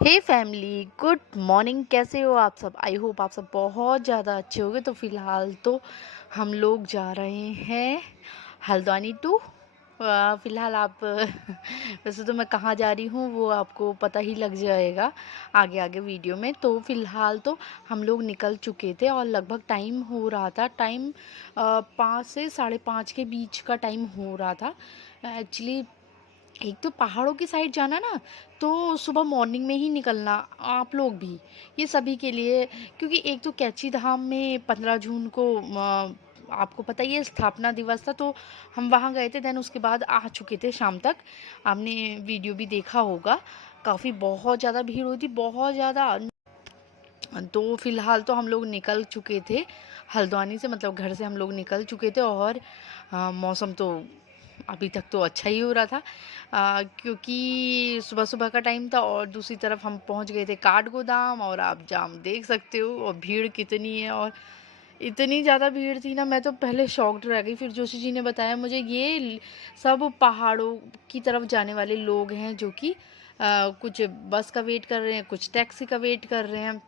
हे family, good morning. कैसे हो आप सब? आई होप आप सब बहुत ज़्यादा अच्छे होंगे। तो फ़िलहाल तो हम लोग जा रहे हैं हल्द्वानी टू। फ़िलहाल आप वैसे तो मैं कहाँ जा रही हूँ वो आपको पता ही लग जाएगा आगे आगे वीडियो में। तो फ़िलहाल तो हम लोग निकल चुके थे और लगभग टाइम हो रहा था। टाइम 5 से 5:30 के बीच का टाइम हो रहा था एक्चुअली। एक तो पहाड़ों की साइड जाना ना, तो सुबह मॉर्निंग में ही निकलना। आप लोग भी, ये सभी के लिए, क्योंकि एक तो कैची धाम में 15 जून को आपको पता ही है स्थापना दिवस था, तो हम वहाँ गए थे। देन उसके बाद आ चुके थे शाम तक। आपने वीडियो भी देखा होगा, काफ़ी बहुत ज़्यादा भीड़ हुई थी, बहुत ज़्यादा। तो फिलहाल तो हम लोग निकल चुके थे हल्द्वानी से, मतलब घर से हम लोग निकल चुके थे। और मौसम तो अभी तक तो अच्छा ही हो रहा था, क्योंकि सुबह सुबह का टाइम था। और दूसरी तरफ हम पहुंच गए थे काठगोदाम, और आप जाम देख सकते हो और भीड़ कितनी है। और इतनी ज़्यादा भीड़ थी ना, मैं तो पहले शॉक्ड रह गई। फिर जोशी जी ने बताया मुझे ये सब पहाड़ों की तरफ जाने वाले लोग हैं, जो कि कुछ बस का वेट कर रहे हैं, कुछ टैक्सी का वेट कर रहे हैं।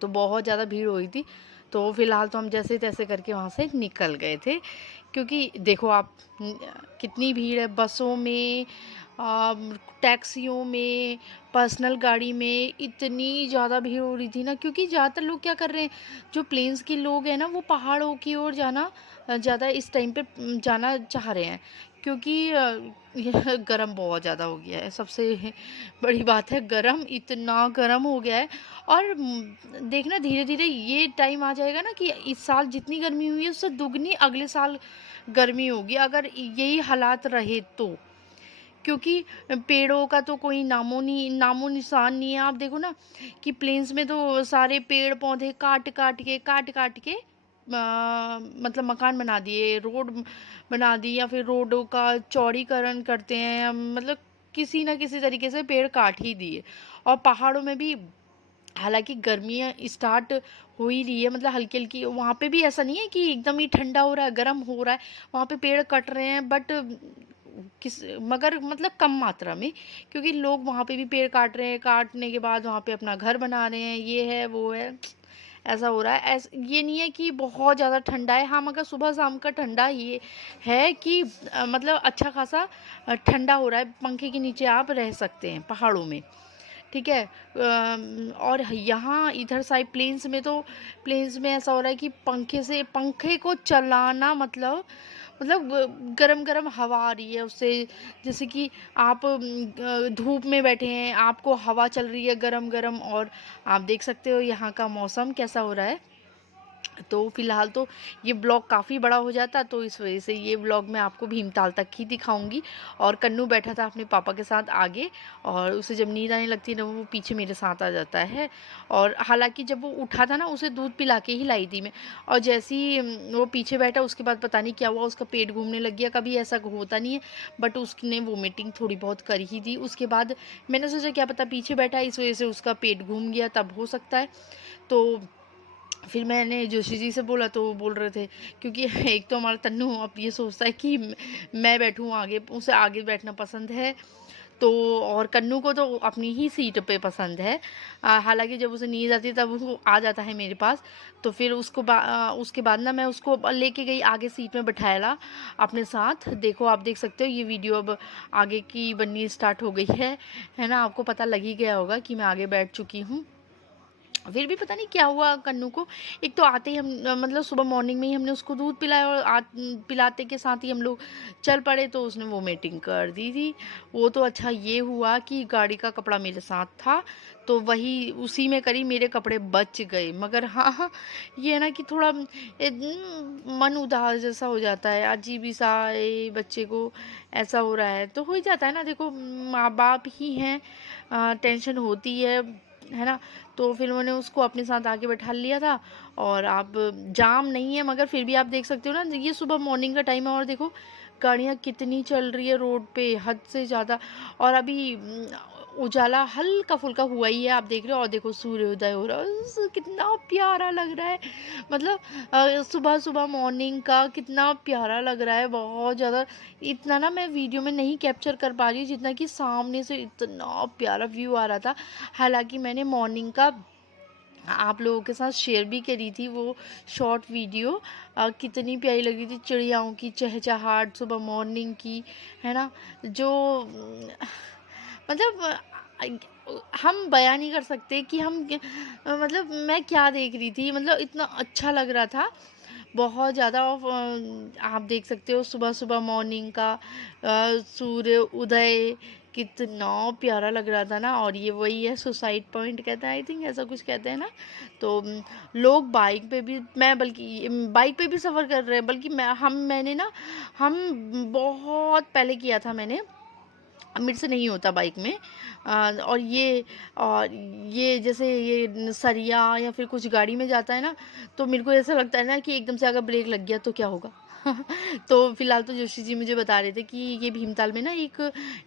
तो बहुत ज़्यादा भीड़ हुई थी। तो फ़िलहाल तो हम जैसे तैसे करके वहाँ से निकल गए थे, क्योंकि देखो आप कितनी भीड़ है बसों में, टैक्सियों में, पर्सनल गाड़ी में। इतनी ज़्यादा भीड़ हो रही थी ना, क्योंकि ज़्यादातर लोग क्या कर रहे हैं, जो प्लेन्स के लोग हैं ना, वो पहाड़ों की ओर जाना ज़्यादा इस टाइम पे जाना चाह रहे हैं, क्योंकि यह गर्म बहुत ज़्यादा हो गया है। सबसे बड़ी बात है, गर्म इतना गर्म हो गया है। और देखना धीरे धीरे ये टाइम आ जाएगा ना कि इस साल जितनी गर्मी हुई है उससे दुगनी अगले साल गर्मी होगी, अगर यही हालात रहे तो। क्योंकि पेड़ों का तो कोई नामो निशान नहीं है। आप देखो ना कि प्लेन्स में तो सारे पेड़ पौधे काट काट के मतलब मकान बना दिए, रोड बना दी, या फिर रोडों का चौड़ीकरण करते हैं, मतलब किसी ना किसी तरीके से पेड़ काट ही दिए। और पहाड़ों में भी हालांकि गर्मियाँ स्टार्ट हो ही रही है, मतलब हल्की हल्की। वहाँ पे भी ऐसा नहीं है कि एकदम ही ठंडा हो रहा है, गर्म हो रहा है। वहाँ पे पेड़ कट रहे हैं, बट किस मगर मतलब कम मात्रा में, क्योंकि लोग वहाँ पे भी पेड़ काट रहे हैं। काटने के बाद वहाँ पे अपना घर बना रहे हैं, ये है वो है, ऐसा हो रहा है। ये नहीं है कि बहुत ज़्यादा ठंडा है। हाँ, मगर सुबह शाम का ठंडा ये है कि मतलब अच्छा खासा ठंडा हो रहा है, पंखे के नीचे आप रह सकते हैं पहाड़ों में। ठीक है। और यहाँ इधर साइड प्लेन्स में ऐसा हो रहा है कि पंखे को चलाना मतलब गरम गरम हवा आ रही है उससे। जैसे कि आप धूप में बैठे हैं, आपको हवा चल रही है गरम गरम। और आप देख सकते हो यहाँ का मौसम कैसा हो रहा है। तो फिलहाल तो ये ब्लॉग काफ़ी बड़ा हो जाता, तो इस वजह से ये ब्लॉग मैं आपको भीमताल तक ही दिखाऊंगी। और कन्नू बैठा था अपने पापा के साथ आगे, और उसे जब नींद आने लगती है ना, वो पीछे मेरे साथ आ जाता है। और हालांकि जब वो उठा था ना, उसे दूध पिला के ही लाई थी मैं। और जैसे ही वो पीछे बैठा, उसके बाद पता नहीं क्या हुआ, उसका पेट घूमने लग गया। कभी ऐसा होता नहीं है, बट उसने वोमिटिंग थोड़ी बहुत कर ही दी। उसके बाद मैंने सोचा क्या पता पीछे बैठा इस वजह से उसका पेट घूम गया, तब हो सकता है। तो फिर मैंने जोशी जी से बोला, तो वो बोल रहे थे, क्योंकि एक तो हमारा तन्नू अब ये सोचता है कि मैं बैठूं आगे, उसे आगे बैठना पसंद है। तो और कन्नू को तो अपनी ही सीट पे पसंद है। हालांकि जब उसे नींद आती है तब वो आ जाता है मेरे पास। तो फिर उसके बाद ना मैं उसको लेके गई, आगे सीट में बैठाया अपने साथ। देखो आप देख सकते हो, ये वीडियो अब आगे की बननी स्टार्ट हो गई है ना। आपको पता लग ही गया होगा कि मैं आगे बैठ चुकी हूँ। फिर भी पता नहीं क्या हुआ कन्नू को। एक तो आते ही हम मतलब सुबह मॉर्निंग में ही हमने उसको दूध पिलाया, और पिलाते के साथ ही हम लोग चल पड़े, तो उसने वोमिटिंग कर दी थी। वो तो अच्छा ये हुआ कि गाड़ी का कपड़ा मेरे साथ था, तो वही उसी में करी, मेरे कपड़े बच गए। मगर हाँ हाँ, ये है ना कि थोड़ा मन उदास जैसा हो जाता है, अजीब ही सा बच्चे को ऐसा हो रहा है, तो हो ही जाता है ना। देखो माँ बाप ही हैं, टेंशन होती है ना। तो फिर उन्होंने उसको अपने साथ आके बैठा लिया था। और आप जाम नहीं है, मगर फिर भी आप देख सकते हो ना, ये सुबह मॉर्निंग का टाइम है, और देखो गाड़ियाँ कितनी चल रही है रोड पे, हद से ज़्यादा। और अभी उजाला हल्का-फुल्का हुआ ही है, आप देख रहे हो, और देखो सूर्योदय हो रहा है, कितना प्यारा लग रहा है। मतलब सुबह-सुबह मॉर्निंग का कितना प्यारा लग रहा है, बहुत ज़्यादा। इतना ना मैं वीडियो में नहीं कैप्चर कर पा रही हूँ, जितना कि सामने से इतना प्यारा व्यू आ रहा था। हालाँकि मैंने मॉर्निंग का आप लोगों के साथ शेयर भी करी थी वो शॉर्ट वीडियो। कितनी प्यारी लग रही थी चिड़ियाओं की चहचहाट सुबह मॉर्निंग की, है ना? जो मतलब हम बयां नहीं कर सकते कि मतलब मैं क्या देख रही थी, मतलब इतना अच्छा लग रहा था बहुत ज़्यादा। आप देख सकते हो सुबह सुबह मॉर्निंग का सूर्य उदय कितना प्यारा लग रहा था ना। और ये वही है सुसाइड पॉइंट कहते हैं, आई थिंक ऐसा कुछ कहते हैं ना। तो लोग बाइक पे भी, मैं बल्कि बाइक पे भी सफ़र कर रहे हैं, बल्कि मैंने ना हम बहुत पहले किया था मैंने, अब मेरे से नहीं होता बाइक में। और ये जैसे ये सरिया या फिर कुछ गाड़ी में जाता है ना, तो मेरे को ऐसा लगता है ना कि एकदम से अगर ब्रेक लग गया तो क्या होगा। तो फिलहाल तो जोशी जी मुझे बता रहे थे कि ये भीमताल में ना एक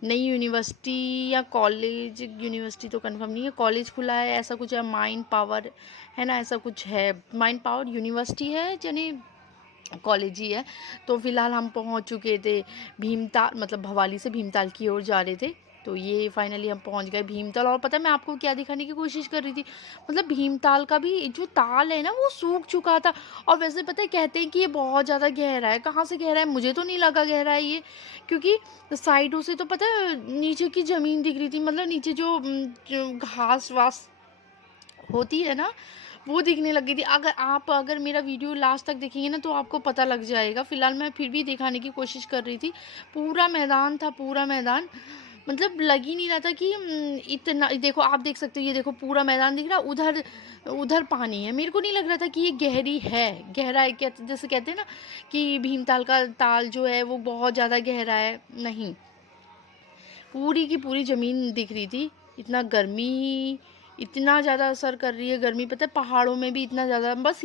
नई यूनिवर्सिटी या कॉलेज, यूनिवर्सिटी तो कंफर्म नहीं है, कॉलेज खुला है ऐसा कुछ है, माइंड पावर है ना, ऐसा कुछ है, माइंड पावर यूनिवर्सिटी है यानी कॉलेज ही है। तो फिलहाल हम पहुंच चुके थे भीमताल, मतलब भवाली से भीमताल की ओर जा रहे थे। तो ये फाइनली हम पहुंच गए भीमताल। और पता है मैं आपको क्या दिखाने की कोशिश कर रही थी, मतलब भीमताल का भी जो ताल है ना वो सूख चुका था। और वैसे पता है कहते हैं कि ये बहुत ज़्यादा गहरा है, कहाँ से गहरा है मुझे तो नहीं लगा गहरा है ये, क्योंकि साइडों से तो पता है नीचे की ज़मीन दिख रही थी, मतलब नीचे जो घास वास होती है ना वो दिखने लग गई थी। अगर मेरा वीडियो लास्ट तक देखेंगे ना तो आपको पता लग जाएगा। फिलहाल मैं फिर भी दिखाने की कोशिश कर रही थी। पूरा मैदान था, पूरा मैदान, मतलब लग ही नहीं रहा था कि इतना। देखो आप देख सकते हो, ये देखो पूरा मैदान दिख रहा है, उधर उधर पानी है। मेरे को नहीं लग रहा था कि ये गहरी है, गहरा है क्या, जैसे कहते हैं ना कि भीमताल का ताल जो है वो बहुत ज़्यादा गहरा है, नहीं, पूरी की पूरी ज़मीन दिख रही थी। इतना गर्मी, इतना ज़्यादा असर कर रही है गर्मी, पता है पहाड़ों में भी इतना ज़्यादा, बस